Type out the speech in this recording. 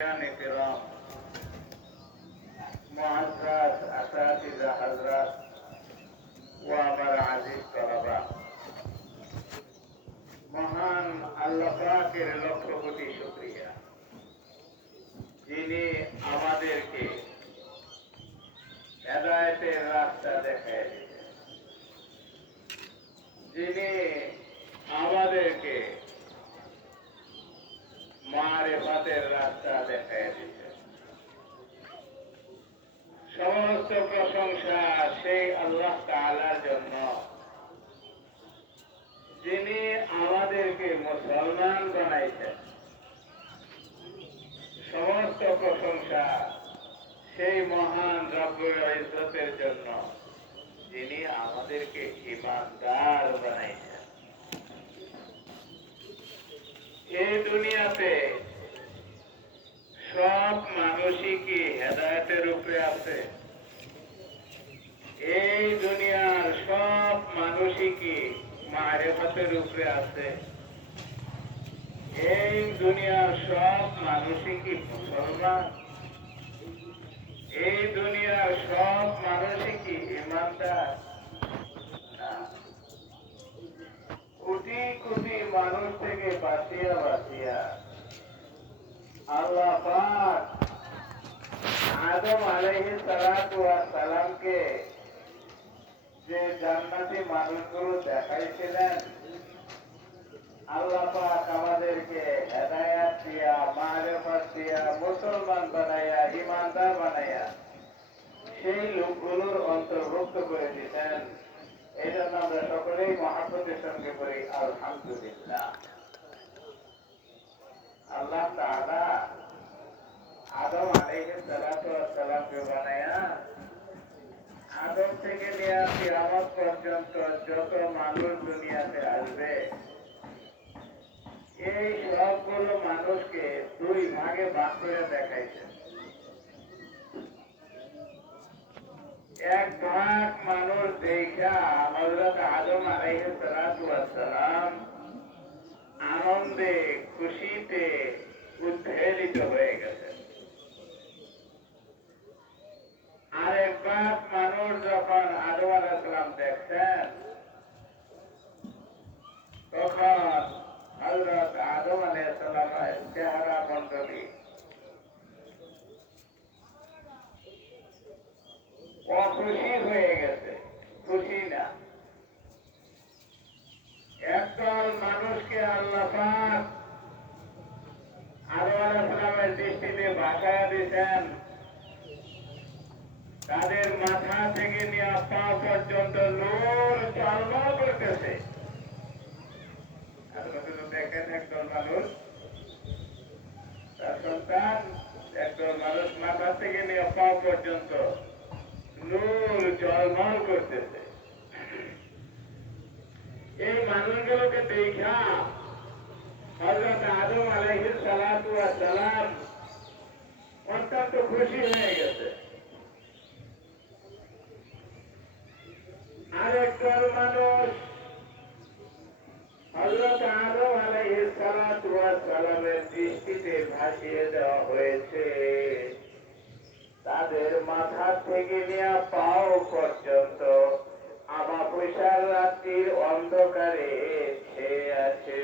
الكرام معزز أساتذة حضرات وأمر عزيز طلبة মহান আল্লাহ পাকের লক্ষ কোটি শুকরিয়া যিনি আমাদেরকে হেদায়েতের রাস্তা দেখায় দিয়েছেন, যিনি আমাদেরকে মারিফাতের রাস্তা দেখায় দিয়েছেন। সমস্ত প্রশংসা সেই আল্লাহ তাআলার জন্য যিনি আমাদেরকে মুসলমান বানাইছেন। সমস্ত প্রশংসা সেই মহান রব্বুল ইজ্জতের জন্য যিনি আমাদেরকে ঈমানদার বানাইছেন। এই দুনিয়াতে সব মানুষই কি হেদায়েতের উপরে আছে? এই দুনিয়ার সব মানুষই কি মারিফাতের উপরে আছে? এই দুনিয়ার সব মানুষই কি মুসলমান? এই দুনিয়ার সব মানুষই কি ঈমানদার? না। কোটি কোটি মানুষ থেকে বাঁচিয়া বাঁচিয়া আল্লাহ পাক আদম আলাইহিস সালাতু ওয়াস সালামকে যে জান্নাতি মানুষগুলো দেখাইছিলেন, আল্লাহ পাক আমাদেরকে হেদায়েত দিয়া, মারিফাত দিয়া, মুসলমান বানাইয়া, ঈমানদার বানাইয়া সেই লোকগুলোর অন্তর্ভুক্ত করে দিতেন। এই জন্য আমরা সকলেই মহাব্বতের সঙ্গে বলি আলহামদুলিল্লাহ। আল্লাহ তাআলা আদম আলাইহিস সালাতু ওয়াস সালামকে বানায়া আদম থেকে নিয়ে কিয়ামত পর্যন্ত যত মানুষ দুনিয়াতে আসবে, এই সবগুলো মানুষকে দুই ভাগে ভাগ করে দেখাইছেন। এক ভাগ মানুষ দেখা হযরত আদম আলাইহিস সালাতু ওয়াস সালাম আনন্দে খুশিতে উদ্বেলিত হয়ে গেছেন। আরেক ভাগ মানুষ যখন আদম আলাইহিস সালাম দেখছেন, তখন হযরত আদম আলাইহিস সালামের চেহারা মণ্ডলী অখুশি হয়ে গেছে, খুশি না। একদল মানুষকে আল্লাহ পাক আদম আলাইহিস সালামের দৃষ্টিতে ভাসায়া দিয়েছেন, তাদের মাথা থেকে নিয়ে পা পর্যন্ত নূর ঝলমল করতেছে। দেখেন একদল মানুষ, তার সন্তান, একদল মানুষ মাথা থেকে নিয়ে পা পর্যন্ত নূর ঝলমল করতেছে। এই মানুষগুলোকে দেখা হযরত আদম আলাইহিস সালাতু ওয়াস সালাম অত্যন্ত খুশি হয়ে গেছে। আরেকজন মানুষ হযরত আদম আলাইহিস সালাতু ওয়াস সালামের দৃষ্টিতে ভাসিয়ে দেওয়া হয়েছে, তাদের মাথা থেকে নিয়ে পাও পর্যন্ত আমাবস্যার রাত্রির অন্ধকারে ছেয়ে আছে।